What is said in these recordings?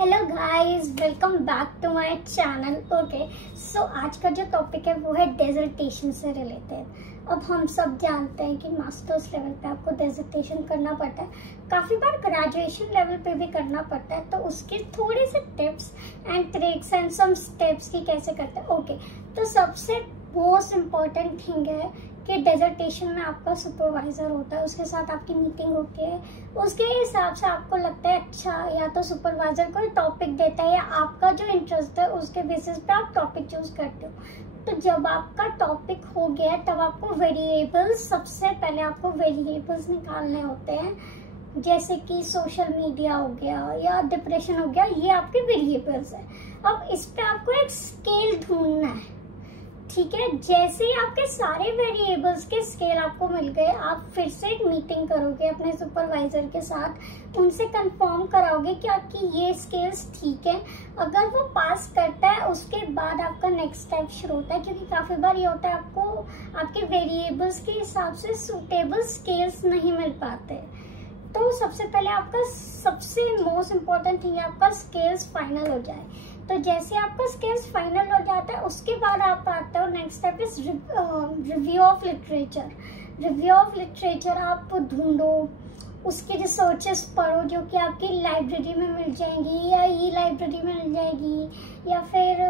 Hello guys, welcome back to my channel. Okay, so आज का जो टॉपिक है वो है डेजर्टेशन से रिलेटेड। अब हम सब जानते हैं कि मास्टर्स लेवल पे आपको डेजर्टेशन करना पड़ता है, काफ़ी बार ग्रेजुएशन लेवल पे भी करना पड़ता है। तो उसके थोड़े से tips and tricks and some steps की कैसे करते हैं। ओके, तो सबसे मोस्ट इम्पॉर्टेंट थिंग है कि डेजर्टेशन में आपका सुपरवाइजर होता है, उसके साथ आपकी मीटिंग होती है। उसके हिसाब से आपको लगता है अच्छा, या तो सुपरवाइजर कोई टॉपिक देता है या आपका जो इंटरेस्ट है उसके बेसिस पे आप टॉपिक चूज करते हो। तो जब आपका टॉपिक हो गया तब आपको वेरिएबल्स, सबसे पहले आपको वेरिएबल्स निकालने होते हैं, जैसे कि सोशल मीडिया हो गया या डिप्रेशन हो गया, ये आपके वेरिएबल्स है। अब इस पे आपको एक स्केल ढूंढना है, ठीक है। जैसे ही आपके सारे वेरिएबल्स के स्केल आपको मिल गए, आप फिर से एक मीटिंग करोगे अपने सुपरवाइजर के साथ, उनसे कंफर्म कराओगे कि आपकी ये स्केल्स ठीक है। अगर वो पास करता है उसके बाद आपका नेक्स्ट स्टेप शुरू होता है, क्योंकि काफी बार ये होता है आपको आपके वेरिएबल्स के हिसाब से सुटेबल स्केल्स नहीं मिल पाते। तो सबसे पहले आपका सबसे मोस्ट इम्पोर्टेंट थिंग है आपका स्केल्स फाइनल हो जाए। तो जैसे आपका स्केल्स फाइनल हो जाता है उसके बाद आप आते हो next step is review of literature. Review of literature आप ढूंढो, उसके रिसर्चेस पढ़ो जो कि आपकी लाइब्रेरी में मिल जाएंगी या ई लाइब्रेरी में मिल जाएगी या फिर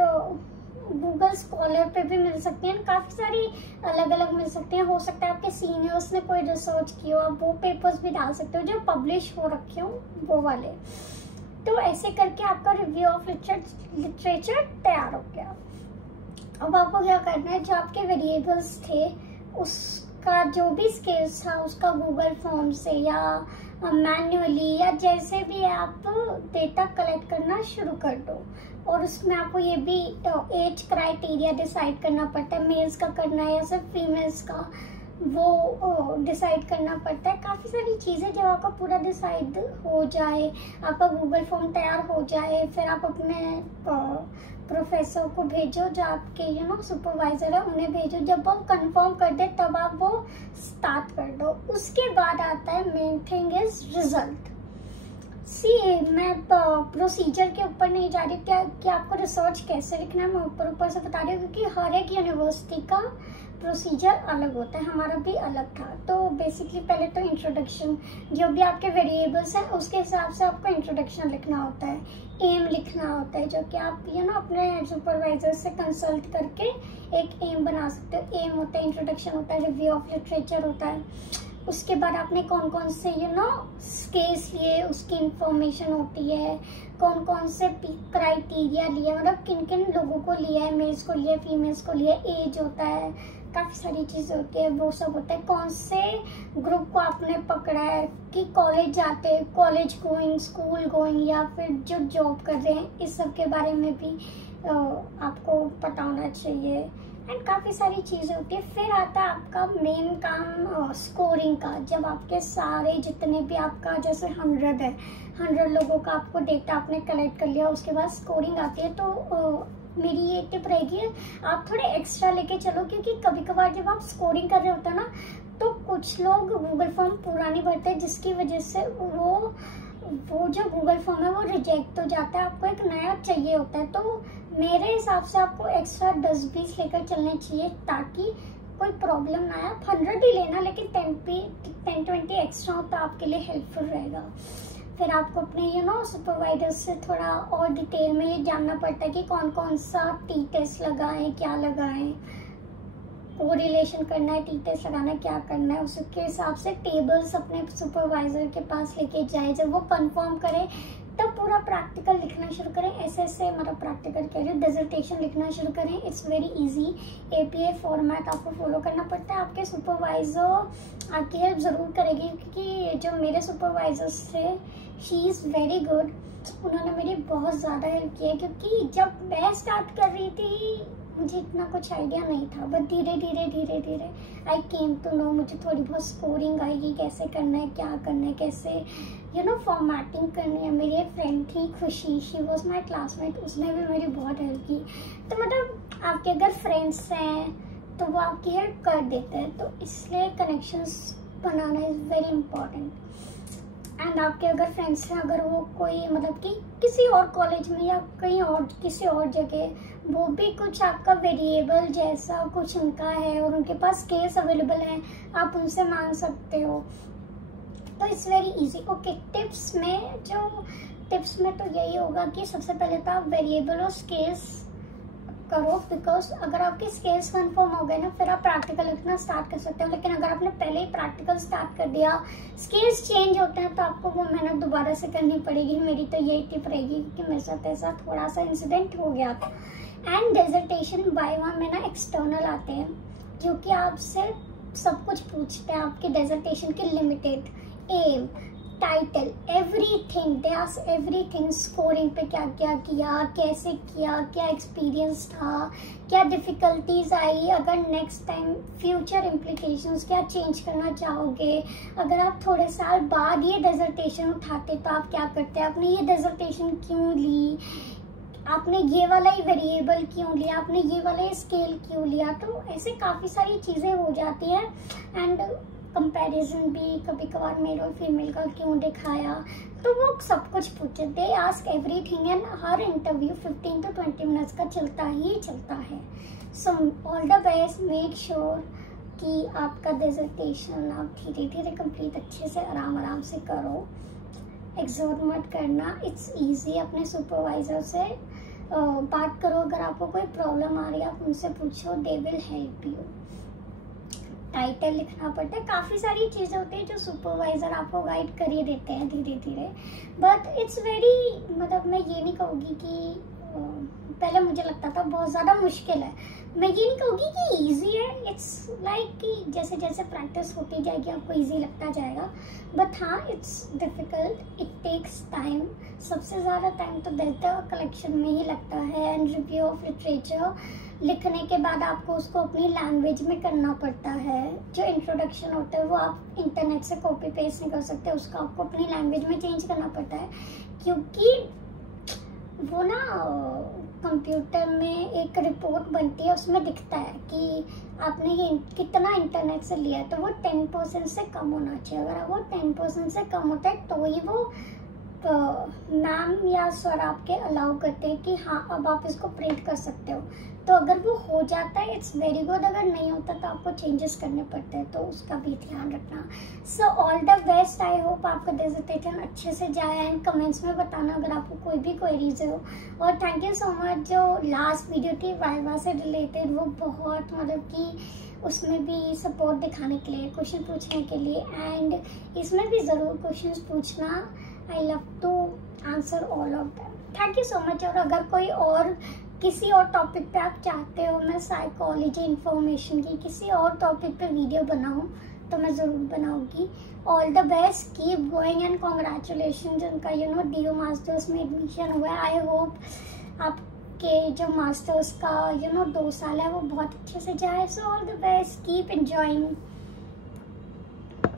गूगल स्कॉलर पे भी मिल सकती हैं। काफ़ी सारी अलग अलग मिल सकती हैं। हो सकता है आपके सीनियर्स ने कोई रिसर्च की हो, आप वो पेपर्स भी डाल सकते हो जो पब्लिश हो रखे हो वो वाले। तो ऐसे करके आपका रिव्यू ऑफ लिटरेचर तैयार हो गया। अब आपको क्या करना है, जो आपके वेरिएबल्स थे उसका जो भी स्केल्स था उसका गूगल फॉर्म से या मैन्युअली या जैसे भी आप डेटा कलेक्ट करना शुरू कर दो। और उसमें आपको ये भी एज क्राइटेरिया डिसाइड करना पड़ता है, मेल्स का करना है या सिर्फ फीमेल्स का, वो डिसाइड करना पड़ता है। काफ़ी सारी चीज़ें जब आपका पूरा डिसाइड हो जाए, आपका गूगल फॉर्म तैयार हो जाए, फिर आप अपने प्रोफेसर को भेजो, जो आपके सुपरवाइजर है उन्हें भेजो। जब वो कंफर्म कर दे तब आप वो स्टार्ट कर दो। उसके बाद आता है मेन थिंग इज रिजल्ट। मैं प्रोसीजर के ऊपर नहीं जा रही कि आपको रिसर्च कैसे लिखना है, मैं ऊपर से बता रही हूँ, क्योंकि हर एक यूनिवर्सिटी का प्रोसीजर अलग होता है, हमारा भी अलग था। तो बेसिकली पहले तो इंट्रोडक्शन, जो भी आपके वेरिएबल्स हैं उसके हिसाब से आपको इंट्रोडक्शन लिखना होता है, एम लिखना होता है, जो कि आप अपने सुपरवाइजर से कंसल्ट करके एक एम बना सकते हो। एम होता है, इंट्रोडक्शन होता है, रिव्यू ऑफ लिटरेचर होता है। उसके बाद आपने कौन कौन से स्केल्स लिए, उसकी इंफॉर्मेशन होती है, कौन कौन से क्राइटेरिया लिए, मतलब किन किन लोगों को लिया है, मेल्स को लिया, फीमेल्स को लिया, एज होता है, काफ़ी सारी चीज़ें होती है, वो सब होता है। कौन से ग्रुप को आपने पकड़ा है, कि कॉलेज जाते हैं, कॉलेज गोइंग, स्कूल गोइंग, या फिर जो जॉब कर रहे हैं, इस सब के बारे में भी आपको पता होना चाहिए। एंड काफ़ी सारी चीज़ें होती है। फिर आता है आपका मेन काम स्कोरिंग का। जब आपके सारे जितने भी आपका जैसे 100 लोगों का आपको डेटा आपने कलेक्ट कर लिया, उसके बाद स्कोरिंग आती है। तो मेरी ये टिप रहेगी, आप थोड़े एक्स्ट्रा लेके चलो, क्योंकि कभी कभार जब आप स्कोरिंग कर रहे होते हैं ना, तो कुछ लोग गूगल फॉर्म पूरा नहीं भरते, जिसकी वजह से वो जो गूगल फॉर्म है वो रिजेक्ट हो जाता है, आपको एक नया चाहिए होता है। तो मेरे हिसाब से आपको एक्स्ट्रा 10-20 लेकर चलने चाहिए, ताकि कोई प्रॉब्लम ना आए। आप 100 ही लेना, लेकिन 10-20 एक्स्ट्रा हो तो आपके लिए हेल्पफुल रहेगा। फिर आपको अपने सुपरवाइजर से थोड़ा और डिटेल में ये जानना पड़ता है कि कौन कौन सा टी टेस्ट लगाएं, क्या लगाएं, कोरिलेशन करना है, टी टेस्ट लगाना है, क्या करना है, उसके हिसाब से टेबल्स अपने सुपरवाइजर के पास लेके जाए। जब वो कंफर्म करे तब पूरा प्रैक्टिकल लिखना शुरू करें। ऐसे मतलब प्रैक्टिकल कह रहे, डिसर्टेशन लिखना शुरू करें। It's very easy. APA format आपको फॉलो करना पड़ता है। आपके सुपरवाइजर आपकी हेल्प ज़रूर करेगी, क्योंकि जो मेरे सुपरवाइजर्स थे, शी इज़ वेरी गुड। उन्होंने मेरी बहुत ज़्यादा हेल्प की है, क्योंकि जब मैं स्टार्ट कर रही थी मुझे इतना कुछ आइडिया नहीं था, बट धीरे धीरे आई केम टू नो। मुझे थोड़ी बहुत स्कोरिंग आएगी, कैसे करना है, क्या करना है, कैसे फॉर्मेटिंग करनी है। मेरी एक फ्रेंड थी खुशी, शी वॉज माई क्लासमेट, उसने भी मेरी बहुत हेल्प की। तो मतलब आपके अगर फ्रेंड्स हैं तो वो आपकी हेल्प कर देते हैं, तो इसलिए connections banana is very important. And आपके अगर फ्रेंड्स हैं, अगर वो कोई मतलब कि किसी और कॉलेज में या कहीं और किसी और जगह, वो भी कुछ आपका वेरिएबल जैसा कुछ उनका है और उनके पास स्किल्स अवेलेबल हैं, आप उनसे मांग सकते हो। तो it's very easy. Okay, tips में तो यही होगा कि सबसे पहले तो आप वेरिएबल और स्किल्स करो, बिकॉज अगर आपके स्किल्स कन्फर्म हो गए ना, फिर आप प्रैक्टिकल लिखना स्टार्ट कर सकते हो। लेकिन अगर आपने पहले ही प्रैक्टिकल स्टार्ट कर दिया, स्किल्स चेंज होते हैं, तो आपको वो मेहनत दोबारा से करनी पड़ेगी। मेरी तो यही टिप रहेगी, क्योंकि मेरे साथ ऐसा थोड़ा सा इंसिडेंट हो गया था। एंड डिसर्टेशन वाइवा में ना एक्सटर्नल आते हैं, जो कि आपसे सब कुछ पूछते हैं, आपके डिसर्टेशन के limited, um, title, everything, they ask everything. Scoring पे क्या क्या किया, कैसे किया, क्या एक्सपीरियंस था, क्या डिफिकल्टीज आई, अगर नेक्स्ट टाइम फ्यूचर इम्प्लीकेशंस क्या चेंज करना चाहोगे, अगर आप थोड़े साल बाद ये डिसर्टेशन उठाते तो आप क्या करते, आपने ये डिसर्टेशन क्यों ली, आपने ये वाला ही वेरिएबल क्यों लिया, आपने ये वाला ही स्केल क्यों लिया। तो ऐसे काफ़ी सारी चीज़ें हो जाती हैं। एंड कंपैरिजन भी कभी कभार मेल और फीमेल का क्यों दिखाया, तो वो सब कुछ पूछे। दे ask everything and her interview 15 to 20 minutes का चलता है। So all the best, make sure कि आपका डिसर्टेशन आप धीरे धीरे कंप्लीट अच्छे से आराम से करो। एग्जॉट मत करना, इट्स ईजी। अपने सुपरवाइजर से बात करो, अगर आपको कोई प्रॉब्लम आ रही है आप उनसे पूछो, they will help you. Title लिखना पड़ता है, काफ़ी सारी चीज़ें होती है जो सुपरवाइज़र आपको गाइड कर ही देते हैं धीरे धीरे। बट इट्स वेरी, मतलब मैं ये नहीं कहूँगी कि पहले मुझे लगता था बहुत ज़्यादा मुश्किल है, मैं ये नहीं कहूँगी कि इजी है। इट्स लाइक कि जैसे जैसे प्रैक्टिस होती जाएगी आपको इजी लगता जाएगा। बट हाँ, it's difficult, it takes time. सबसे ज़्यादा टाइम तो डेटा कलेक्शन में ही लगता है। एंड रिव्यू ऑफ लिटरेचर लिखने के बाद आपको उसको अपनी लैंग्वेज में करना पड़ता है। जो इंट्रोडक्शन होता है वो आप इंटरनेट से कॉपी पेस्ट नहीं कर सकते, उसको आपको अपनी लैंग्वेज में चेंज करना पड़ता है, क्योंकि वो ना कंप्यूटर में एक रिपोर्ट बनती है, उसमें दिखता है कि आपने ये कितना इंटरनेट से लिया है, तो वो 10% से कम होना चाहिए। अगर वो 10% से कम होता है तो ही वो मैम या सर आपके अलाउ करते हैं कि हाँ अब आप इसको प्रिंट कर सकते हो। तो अगर वो हो जाता है इट्स वेरी गुड, अगर नहीं होता तो आपको चेंजेस करने पड़ते हैं, तो उसका भी ध्यान रखना। So all the best, I hope आपका डिसर्टेशन अच्छे से जाए। एंड कमेंट्स में बताना अगर आपको कोई भी क्वेरीज हो। और थैंक यू सो मच, जो लास्ट वीडियो थी वाइवा से रिलेटेड, वो बहुत मतलब कि उसमें भी सपोर्ट दिखाने के लिए, क्वेश्चन पूछने के लिए, एंड इसमें भी ज़रूर क्वेश्चंस पूछना। I love to answer all of them. Thank you so much. और अगर कोई और किसी और टॉपिक पे आप चाहते हो मैं साइकोलॉजी इन्फॉर्मेशन की किसी और टॉपिक पे वीडियो बनाऊं, तो मैं ज़रूर बनाऊंगी। All the best, keep going and congratulation जिनका DU मास्टर्स में एडमिशन हुआ है। आई होप आपके जो मास्टर्स का 2 साल है वो बहुत अच्छे से जाए। So all the best, keep enjoying.